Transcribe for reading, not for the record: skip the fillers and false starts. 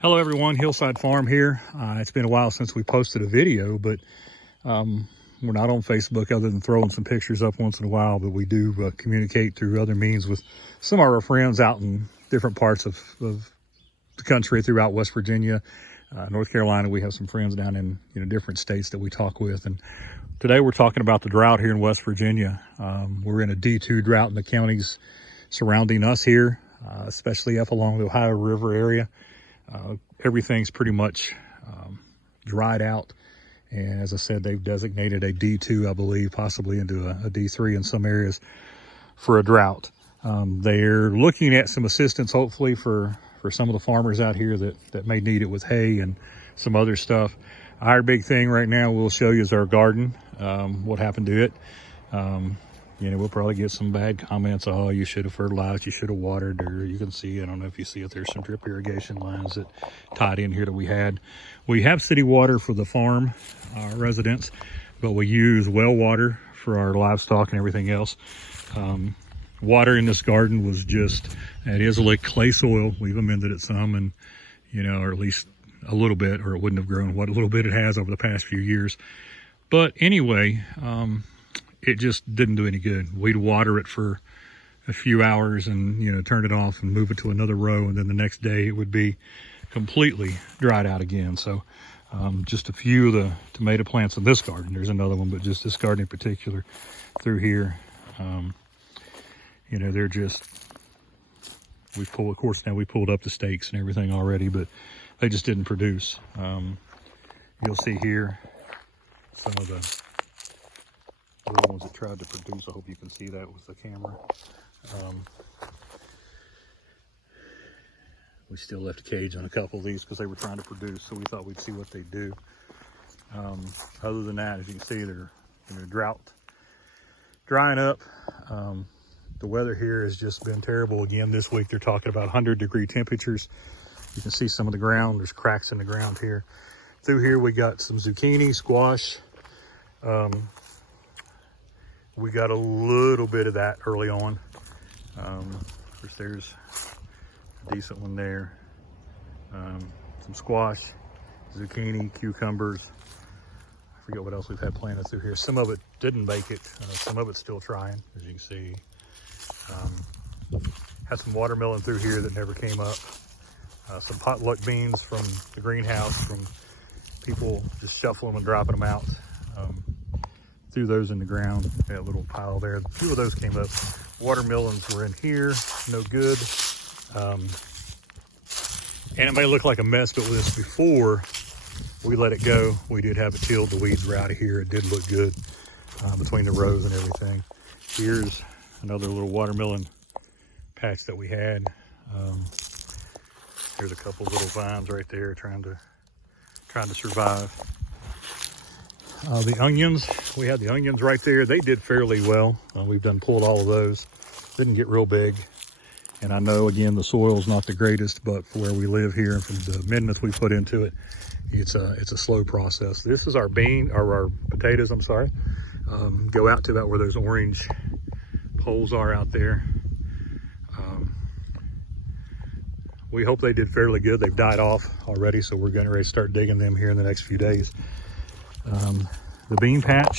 Hello everyone, Hillside Farm here. It's been a while since we posted a video, but we're not on Facebook other than throwing some pictures up once in a while, but we do communicate through other means with some of our friends out in different parts of the country throughout West Virginia, North Carolina. We have some friends down in different states that we talk with, and today we're talking about the drought here in West Virginia. We're in a D2 drought in the counties surrounding us here, especially up along the Ohio River area. Everything's pretty much dried out, and as I said, they've designated a D2, I believe, possibly into a D3 in some areas for a drought. They're looking at some assistance, hopefully, for some of the farmers out here that may need it with hay and some other stuff. Our big thing right now we'll show you is our garden, what happened to it. We'll probably get some bad comments. Oh, you should have fertilized, you should have watered, or you can see, I don't know if you see it, there's some drip irrigation lines that tied in here that we had. We have city water for the farm residents, but we use well water for our livestock and everything else. Water in this garden was it is like clay soil. We've amended it some, and or at least a little bit, or it wouldn't have grown what little bit it has over the past few years. But anyway, it just didn't do any good. We'd water it for a few hours and turn it off and move it to another row, and then the next day it would be completely dried out again. So just a few of the tomato plants in this garden, there's another one, but just this garden in particular through here, they're just, of course now we pulled up the stakes and everything already, but they just didn't produce. You'll see here some of the little ones that tried to produce. I hope you can see that with the camera. We still left a cage on a couple of these because they were trying to produce, so we thought we'd see what they do. Other than that, as you can see, they're drought, drying up. The weather here has just been terrible again this week. They're talking about 100-degree temperatures. You can see some of the ground. There's cracks in the ground here. Through here we got some zucchini, squash. We got a little bit of that early on. Of course, there's a decent one there. Some squash, zucchini, cucumbers. I forget what else we've had planted through here. Some of it didn't make it. Some of it's still trying, as you can see. Had some watermelon through here that never came up. Some potluck beans from the greenhouse, from people just shuffling them and dropping them out. Threw those in the ground, that little pile there. A few of those came up. Watermelons were in here, no good. And it may look like a mess, but with this, before we let it go, we did have it tilled. The weeds were out of here. It did look good between the rows and everything. Here's another little watermelon patch that we had. There's a couple little vines right there trying to survive. The onions, we had the onions right there. They did fairly well. We've pulled all of those. Didn't get real big. And I know, again, the soil's not the greatest, but for where we live here and from the amendments we put into it, it's a slow process. This is our our potatoes, I'm sorry. Go out to about where those orange poles are out there. We hope they did fairly good. They've died off already, so we're getting ready to start digging them here in the next few days. The bean patch,